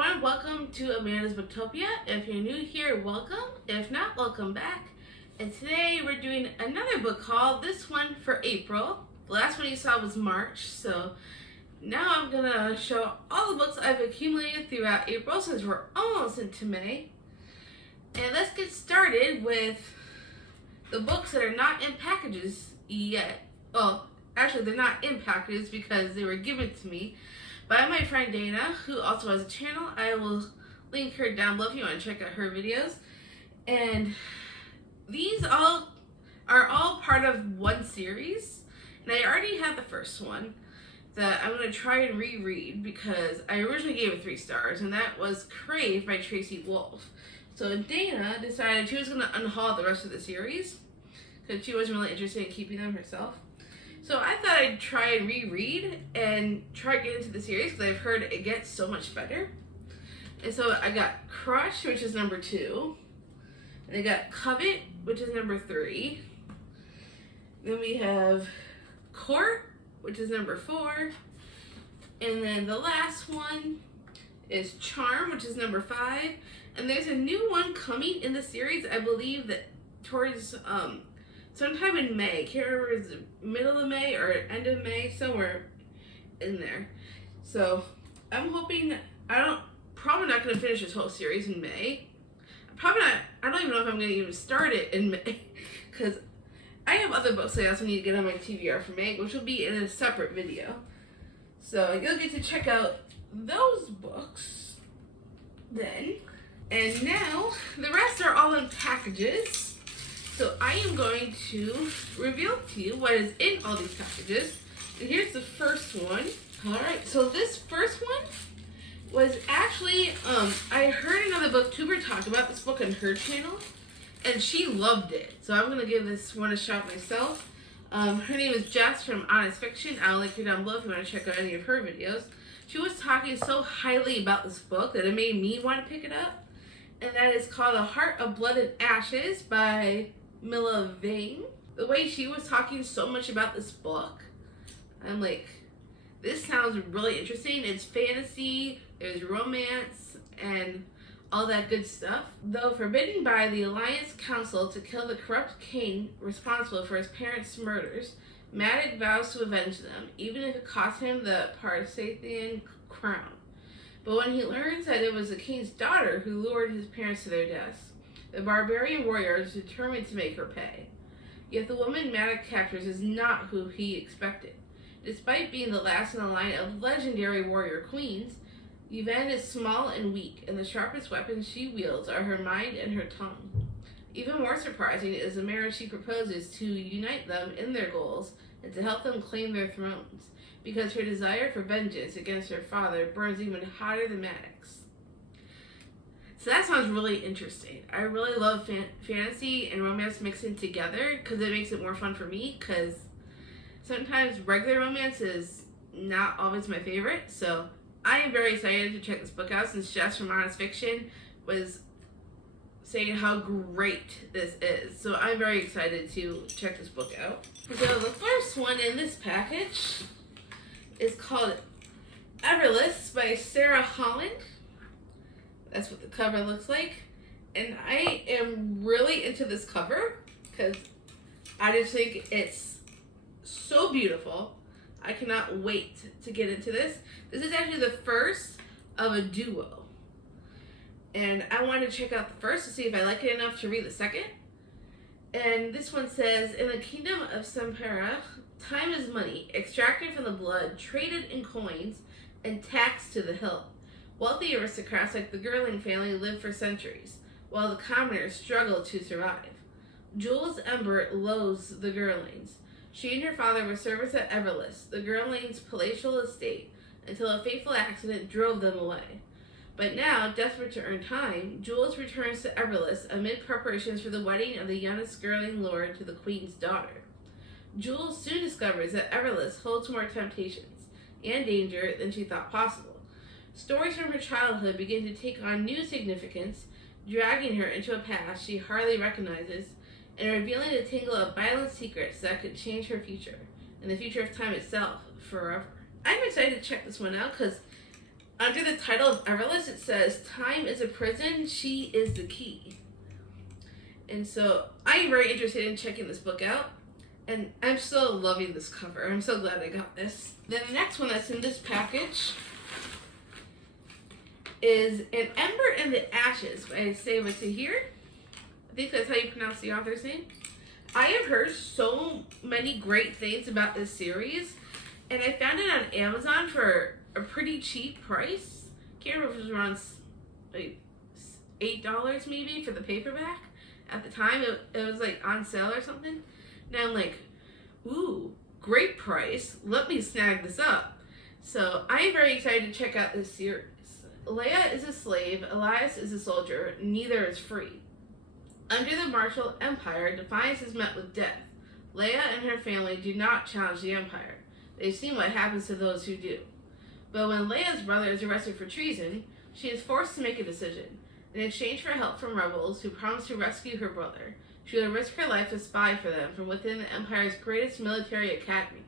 everyone, welcome to Amanda's Booktopia. If you're new here, welcome. If not, welcome back. And today we're doing another book haul, this one for April. The last one you saw was March, so now I'm gonna show all the books I've accumulated throughout April since we're almost into May. And let's get started with the books that are not in packages yet. Well, actually they're not in packages because they were given to me by my friend Dana, who also has a channel. I will link her down below if you want to check out her videos. And these are all part of one series. And I already had the first one that I'm going to try and reread because I originally gave it 3 stars, and that was Crave by Tracy Wolff. So Dana decided she was going to unhaul the rest of the series because she wasn't really interested in keeping them herself. So I thought I'd try and reread and try to get into the series because I've heard it gets so much better. And so I got Crush, which is number 2. And I got Covet, which is number 3. Then we have Court, which is number 4. And then the last one is Charm, which is number 5. And there's a new one coming in the series, I believe that towards sometime in May. I can't remember if it's middle of May or end of May, somewhere in there. So I'm hoping, probably not going to finish this whole series in May. I don't even know if I'm going to even start it in May because I have other books I also need to get on my TBR for May, which will be in a separate video. So you'll get to check out those books then. And now the rest are all in packages. So I am going to reveal to you what is in all these packages. And here's the first one. Alright, so this first one was actually, I heard another booktuber talk about this book on her channel, and she loved it. So I'm going to give this one a shot myself. Her name is Jess from Honest Fiction. I'll link her down below if you want to check out any of her videos. She was talking so highly about this book that it made me want to pick it up. And that is called A Heart of Blood and Ashes by Mila Vane. The way she was talking so much about this book, I'm like, this sounds really interesting. It's fantasy, there's romance, and all that good stuff. Though forbidden by the Alliance Council to kill the corrupt king responsible for his parents' murders, Maddox vows to avenge them, even if it costs him the Parsathian crown. But when he learns that it was the king's daughter who lured his parents to their deaths, the barbarian warrior is determined to make her pay. Yet the woman Maddox captures is not who he expected. Despite being the last in the line of legendary warrior queens, Yvonne is small and weak, and the sharpest weapons she wields are her mind and her tongue. Even more surprising is the marriage she proposes to unite them in their goals and to help them claim their thrones, because her desire for vengeance against her father burns even hotter than Maddox. So that sounds really interesting. I really love fantasy and romance mixing together because it makes it more fun for me, because sometimes regular romance is not always my favorite. So I am very excited to check this book out since Jess from Honest Fiction was saying how great this is. So I'm very excited to check this book out. So the first one in this package is called Everless by Sarah Holland. That's what the cover looks like. And I am really into this cover because I just think it's so beautiful. I cannot wait to get into this. This is actually the first of a duo. And I wanted to check out the first to see if I like it enough to read the second. And this one says, in the kingdom of Sempera, time is money, extracted from the blood, traded in coins, and taxed to the hilt. Wealthy aristocrats like the Gerling family live for centuries, while the commoners struggle to survive. Jules Ember loathes the Gerlings. She and her father were servants at Everless, the Gerlings' palatial estate, until a fateful accident drove them away. But now, desperate to earn time, Jules returns to Everless amid preparations for the wedding of the youngest Gerling lord to the queen's daughter. Jules soon discovers that Everless holds more temptations and danger than she thought possible. Stories from her childhood begin to take on new significance, dragging her into a past she hardly recognizes and revealing a tangle of violent secrets that could change her future and the future of time itself forever. I'm excited to check this one out because under the title of Everlist, it says, "Time is a prison, she is the key." And so I'm very interested in checking this book out. And I'm still loving this cover. I'm so glad I got this. Then the next one that's in this package is An Ember in the Ashes by Seva Tahir. I think that's how you pronounce the author's name. I have heard so many great things about this series, and I found it on Amazon for a pretty cheap price. Can't remember if it was around like $8 maybe for the paperback. At the time, it was like on sale or something. Now I'm like, ooh, great price. Let me snag this up. So I'm very excited to check out this series. Leia is a slave, Elias is a soldier, neither is free. Under the Martial Empire, defiance is met with death. Leia and her family do not challenge the Empire. They've seen what happens to those who do. But when Leia's brother is arrested for treason, she is forced to make a decision. In exchange for help from rebels who promise to rescue her brother, she will risk her life to spy for them from within the Empire's greatest military academy.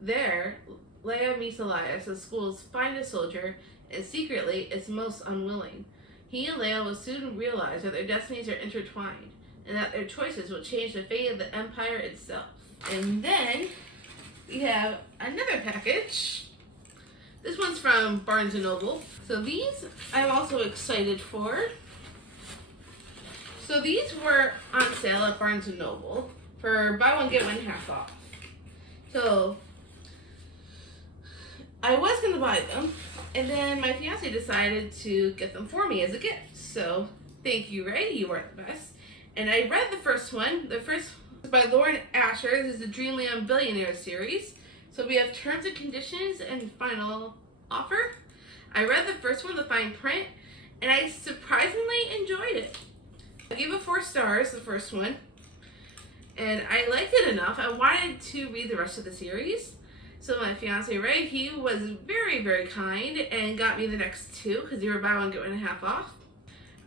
There, Leia meets Elias, the school's finest soldier, and secretly its most unwilling. He and Leia will soon realize that their destinies are intertwined, and that their choices will change the fate of the Empire itself. And then we have another package. This one's from Barnes & Noble. So these I'm also excited for. So these were on sale at Barnes & Noble for buy one, get one half off. So I was going to buy them, and then my fiance decided to get them for me as a gift. So thank you, Ray. You are the best. And I read the first one. The first was by Lauren Asher. This is the Dreamland Billionaire series. So we have terms and conditions and final offer. I read the first one, the fine print, and I surprisingly enjoyed it. I gave it 4 stars, the first one, and I liked it enough. I wanted to read the rest of the series. So my fiance Ray, he was very, very kind and got me the next 2 because they were buy one, get one half off.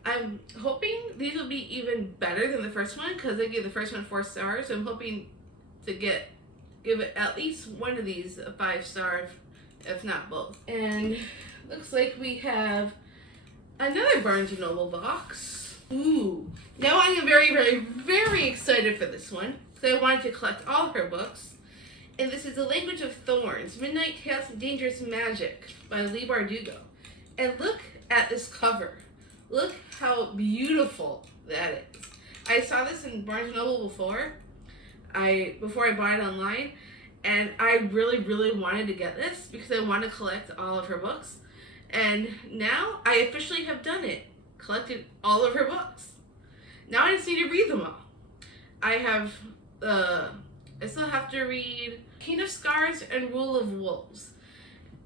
I'm hoping these will be even better than the first one because I gave the first one 4 stars. So I'm hoping to give it at least one of these a 5-star, if not both. And looks like we have another Barnes & Noble box. Ooh. Now I am very, very, very excited for this one because I wanted to collect all her books. And this is The Language of Thorns, Midnight Chaos and Dangerous Magic by Leigh Bardugo. And look at this cover. Look how beautiful that is. I saw this in Barnes & Noble before I bought it online, and I really, really wanted to get this because I want to collect all of her books. And now I officially have done it. Collected all of her books. Now I just need to read them all. I still have to read King of Scars and Rule of Wolves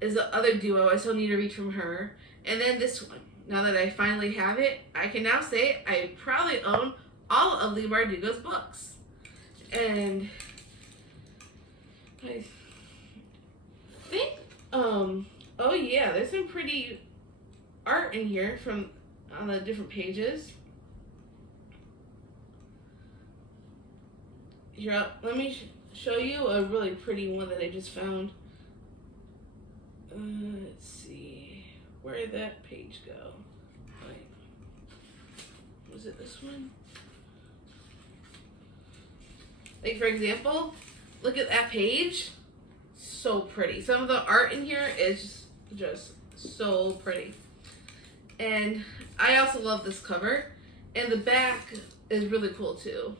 is the other duo I still need to read from her. And then this one. Now that I finally have it, I can now say I probably own all of Leigh Bardugo's books. And I think, oh yeah, there's some pretty art in here from on the different pages. Here, let me show you a really pretty one that I just found. Let's see, where did that page go? Wait, was it this one? Like, for example, look at that page. So pretty. Some of the art in here is just so pretty. And I also love this cover. And the back is really cool too.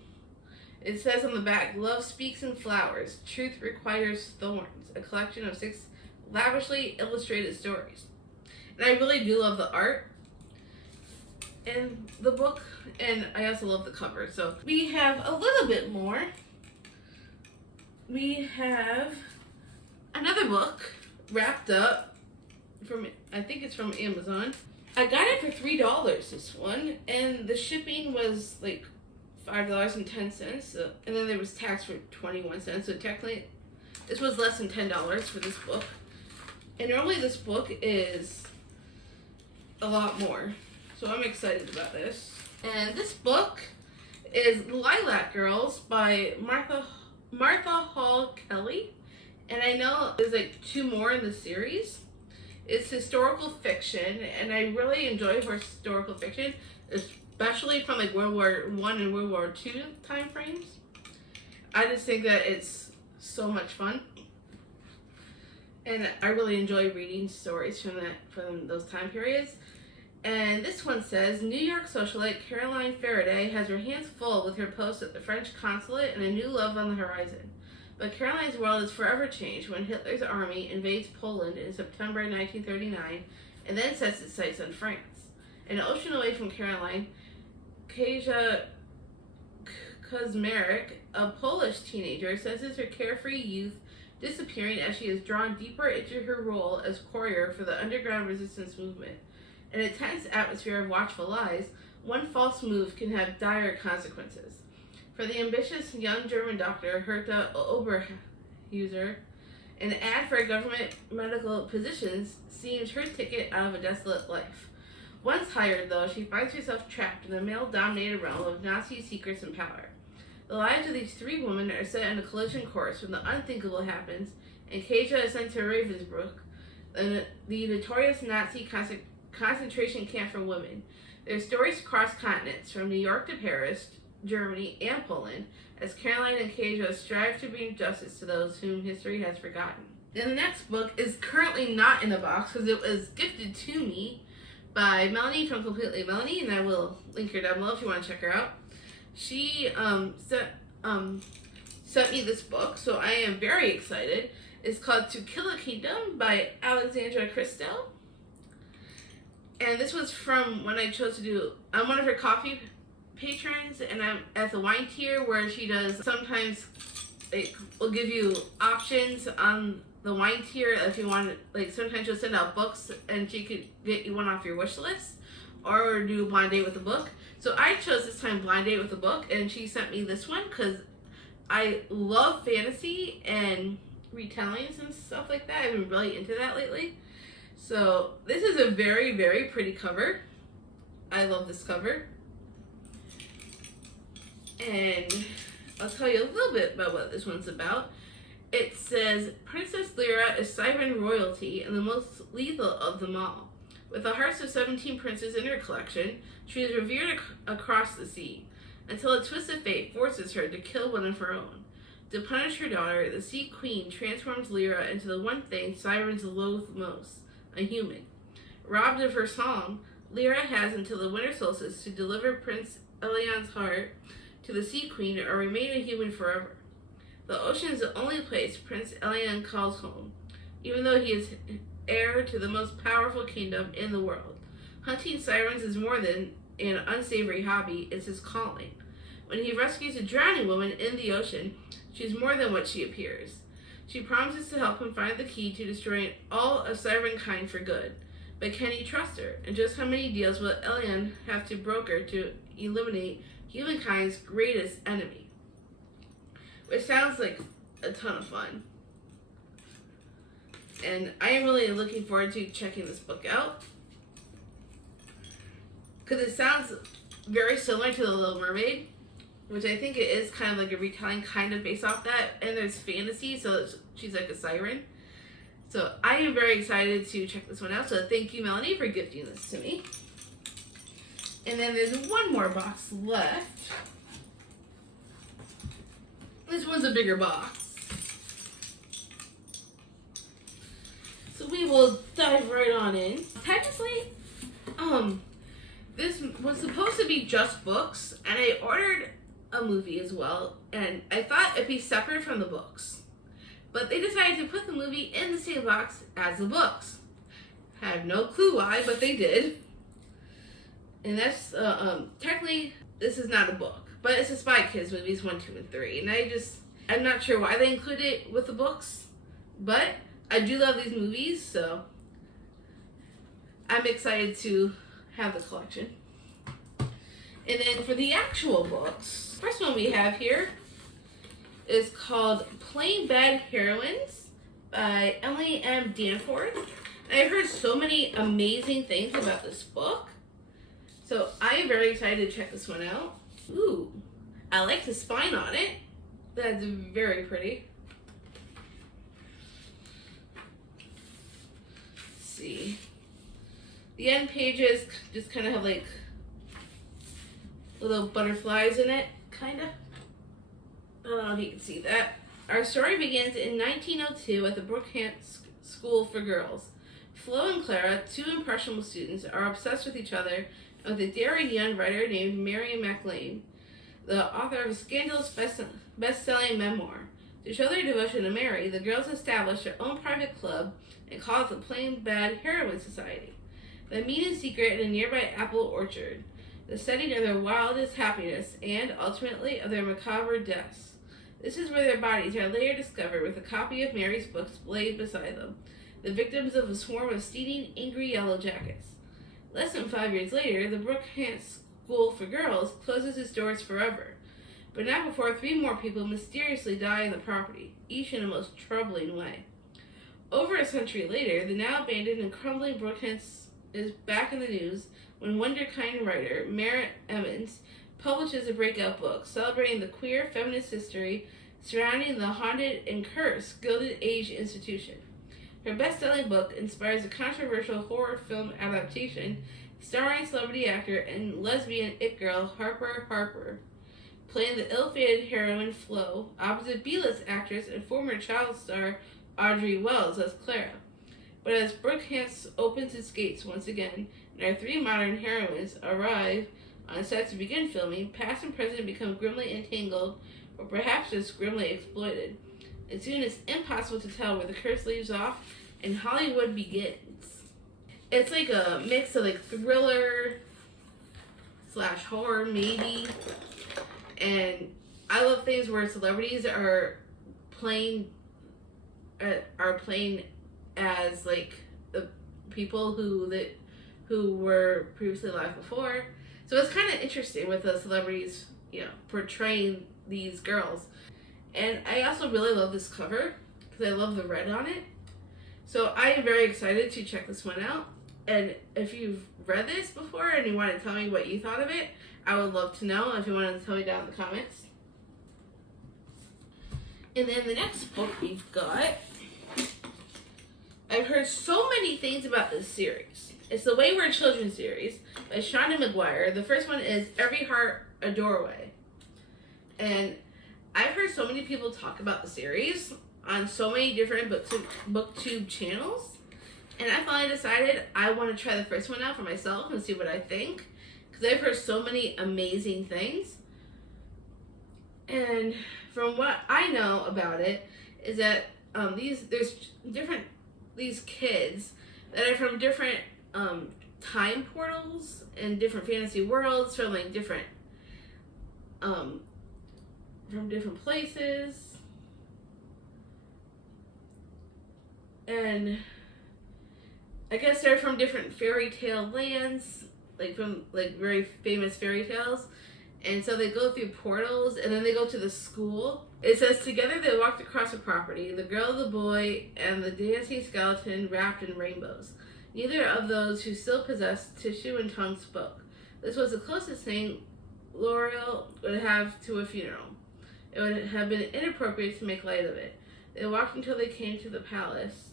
It says on the back, "Love speaks in flowers. Truth requires thorns." A collection of 6 lavishly illustrated stories. And I really do love the art and the book. And I also love the cover. So we have a little bit more. We have another book wrapped up from, I think it's from Amazon. I got it for $3, this one, and the shipping was like $5.10, and then there was tax for 21 cents, so technically this was less than $10 for this book. And normally this book is a lot more, so I'm excited about this. And this book is Lilac Girls by Martha Hall Kelly. And I know there's like 2 more in the series. It's historical fiction, and I really enjoy historical fiction, especially from like World War One and World War Two time frames. I just think that it's so much fun, and I really enjoy reading stories from those time periods. And this one says, New York socialite Caroline Faraday has her hands full with her post at the French consulate and a new love on the horizon. But Caroline's world is forever changed when Hitler's army invades Poland in September 1939 and then sets its sights on France. An ocean away from Caroline, Kasia Kozmarek, a Polish teenager, senses her carefree youth disappearing as she is drawn deeper into her role as courier for the underground resistance movement. In a tense atmosphere of watchful eyes, one false move can have dire consequences. For the ambitious young German doctor Hertha Oberhuser, an ad for government medical positions seems her ticket out of a desolate life. Once hired, though, she finds herself trapped in the male-dominated realm of Nazi secrets and power. The lives of these three women are set in a collision course when the unthinkable happens, and Kasia is sent to Ravensbrück, the notorious Nazi concentration camp for women. Their stories cross continents, from New York to Paris, Germany, and Poland, as Caroline and Kasia strive to bring justice to those whom history has forgotten. And the next book is currently not in the box because it was gifted to me by Melanie from Completely Melanie, and I will link her down below if you want to check her out. She sent me this book, so I am very excited. It's called To Kill a Kingdom by Alexandra Christel. And this was from when I chose to do, I'm one of her coffee patrons, and I'm at the wine tier where she does sometimes, like, will give you options on the wine tier if you want, like, sometimes she'll send out books and she could get you one off your wish list or do a blind date with a book. So I chose this time blind date with a book, and she sent me this one because I love fantasy and retellings and stuff like that. I've been really into that lately. So this is a very, very pretty cover. I love this cover. And I'll tell you a little bit about what this one's about. It says, Princess Lyra is Siren royalty and the most lethal of them all. With the hearts of 17 princes in her collection, she is revered across the sea, until a twist of fate forces her to kill one of her own. To punish her daughter, the Sea Queen transforms Lyra into the one thing sirens loathe most, a human. Robbed of her song, Lyra has until the winter solstice to deliver Prince Elion's heart to the Sea Queen or remain a human forever. The ocean is the only place Prince Elion calls home, even though he is heir to the most powerful kingdom in the world. Hunting sirens is more than an unsavory hobby, it's his calling. When he rescues a drowning woman in the ocean, she's more than what she appears. She promises to help him find the key to destroying all of siren kind for good. But can he trust her? And just how many deals will Elion have to broker to eliminate humankind's greatest enemy? Which sounds like a ton of fun. And I am really looking forward to checking this book out, because it sounds very similar to The Little Mermaid, which I think it is kind of like a retelling kind of based off that. And there's fantasy, so she's like a siren. So I am very excited to check this one out. So thank you, Melanie, for gifting this to me. And then there's one more box left. This one's a bigger box. So we will dive right on in. Technically, this was supposed to be just books, and I ordered a movie as well, and I thought it'd be separate from the books. But they decided to put the movie in the same box as the books. Had no clue why, but they did. And that's, technically, this is not a book, but it's a Spy Kids movies 1, 2, and 3. And I'm not sure why they included it with the books, but I do love these movies, so I'm excited to have the collection. And then for the actual books, the first one we have here is called Plain Bad Heroines by Emily M. Danforth. And I've heard so many amazing things about this book, so I am very excited to check this one out. Ooh, I like the spine on it. That's very pretty. see. The end pages just kind of have like little butterflies in it, kind of. I don't know if you can see that. Our story begins in 1902 at the Brookhampton School for Girls. Flo and Clara, two impressionable students, are obsessed with each other and with a daring young writer named Marion MacLane, the author of a scandalous best-selling memoir. To show their devotion to Mary, the girls establish their own private club and call it the Plain Bad Heroine Society. They meet in secret in a nearby apple orchard, the setting of their wildest happiness and, ultimately, of their macabre deaths. This is where their bodies are later discovered with a copy of Mary's books laid beside them, the victims of a swarm of stinging, angry yellow jackets. Less than 5 years later, the Brookhampton School for Girls closes its doors forever, but not before 3 more people mysteriously die on the property, each in a most troubling way. Over a century later, the now abandoned and crumbling Brookhampton is back in the news when wonderkind writer Merritt Emmons publishes a breakout book celebrating the queer feminist history surrounding the haunted and cursed Gilded Age institution. Her best-selling book inspires a controversial horror film adaptation starring celebrity actor and lesbian it girl Harper Harper, playing the ill-fated heroine Flo, opposite B-list actress and former child star Audrey Wells as Clara. But as Brookhampton opens its gates once again, and our 3 modern heroines arrive on set to begin filming, past and present become grimly entangled, or perhaps just grimly exploited. And soon it's impossible to tell where the curse leaves off and Hollywood begins. It's like a mix of like thriller / horror maybe. And I love things where celebrities are playing as like the people who were previously alive before. So it's kind of interesting with the celebrities, portraying these girls. And I also really love this cover because I love the red on it. So I am very excited to check this one out. And if you've read this before and you want to tell me what you thought of it, I would love to know if you want to tell me down in the comments. And then the next book we've got, I've heard so many things about this series. It's the Wayward Children series by Shonda McGuire. The first one is Every Heart a Doorway. And I've heard so many people talk about the series on so many different booktube channels. And I finally decided I want to try the first one out for myself and see what I think. Because I've heard so many amazing things. And from what I know about it is that these kids that are from different time portals and different fantasy worlds from like different places, and I guess they're from different fairy tale lands, like from like very famous fairy tales. And so they go through portals, and then they go to the school. It says, together they walked across the property, the girl, the boy, and the dancing skeleton wrapped in rainbows. Neither of those who still possessed tissue and tongue spoke. This was the closest thing L'Oreal would have to a funeral. It would have been inappropriate to make light of it. They walked until they came to the palace.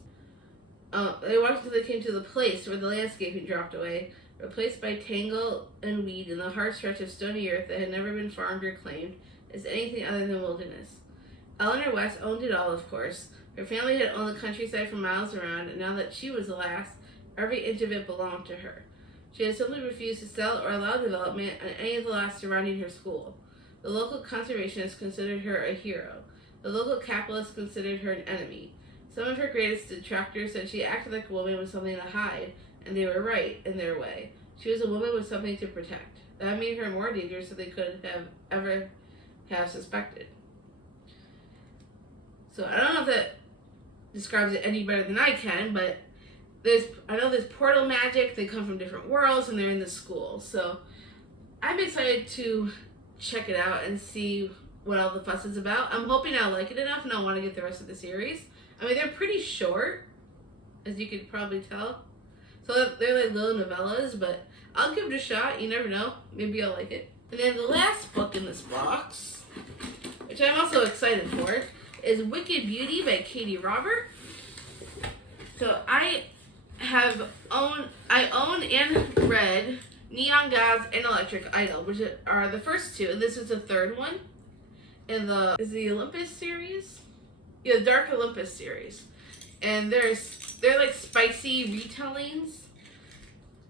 They walked until they came to the place where the landscaping dropped away, replaced by tangle and weed in the hard stretch of stony earth that had never been farmed or claimed as anything other than wilderness. Eleanor West owned it all, of course. Her family had owned the countryside for miles around, and now that she was the last, every inch of it belonged to her. She had simply refused to sell or allow development on any of the lots surrounding her school. The local conservationists considered her a hero. The local capitalists considered her an enemy. Some of her greatest detractors said she acted like a woman with something to hide, and they were right in their way. She was a woman with something to protect. That made her more dangerous than they could ever have suspected. So I don't know if that describes it any better than I can, but I know there's portal magic. They come from different worlds, and they're in the school. So I'm excited to check it out and see what all the fuss is about. I'm hoping I'll like it enough, and I'll want to get the rest of the series. I mean, they're pretty short, as you could probably tell. So they're like little novellas, but I'll give it a shot. You never know. Maybe I'll like it. And then the last book in this box, which I'm also excited for, is Wicked Beauty by Katie Robert. So I I own and read Neon Gods and Electric Idol, which are the first two, and this is the third one in the Olympus series? Yeah, the Dark Olympus series. And they're like spicy retellings.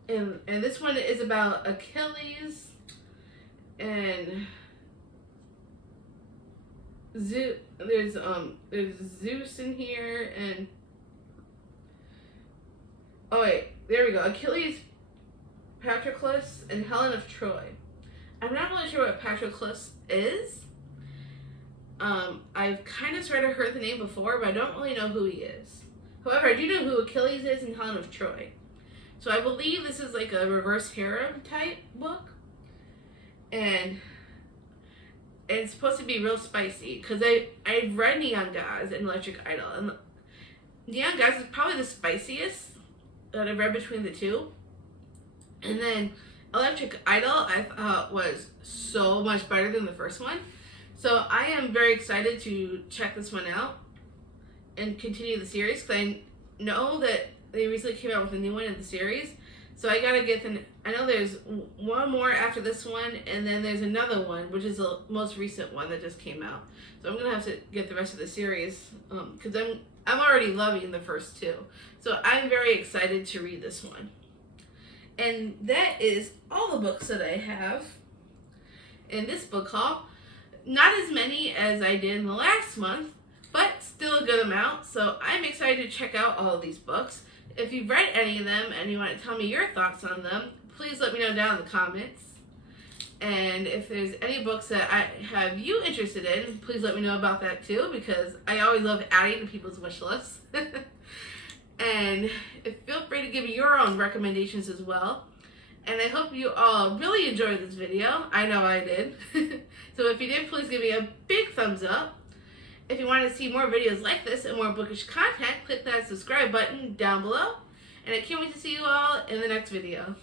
And this one is about Achilles and there's Zeus in here, and oh wait, there we go. Achilles, Patroclus, and Helen of Troy. I'm not really sure what Patroclus is. I've kind of sort of heard the name before, but I don't really know who he is. However, I do know who Achilles is and Helen of Troy. So I believe this is like a reverse harem type book. And it's supposed to be real spicy, because I've read Neon Gods and Electric Idol, and Neon Gods is probably the spiciest that I've read between the two. And then Electric Idol I thought was so much better than the first one. So I am very excited to check this one out and continue the series, because I know that they recently came out with a new one in the series. So I gotta get I know there's one more after this one, and then there's another one, which is the most recent one that just came out. So I'm gonna have to get the rest of the series, because I'm already loving the first two. So I'm very excited to read this one. And that is all the books that I have in this book haul. Not as many as I did in the last month, but still a good amount. So I'm excited to check out all of these books. If you've read any of them and you want to tell me your thoughts on them, please let me know down in the comments. And if there's any books that I have you interested in, please let me know about that too, because I always love adding to people's wish lists. And feel free to give me your own recommendations as well. And I hope you all really enjoyed this video. I know I did. So if you did, please give me a big thumbs up. If you want to see more videos like this and more bookish content, click that subscribe button down below. And I can't wait to see you all in the next video.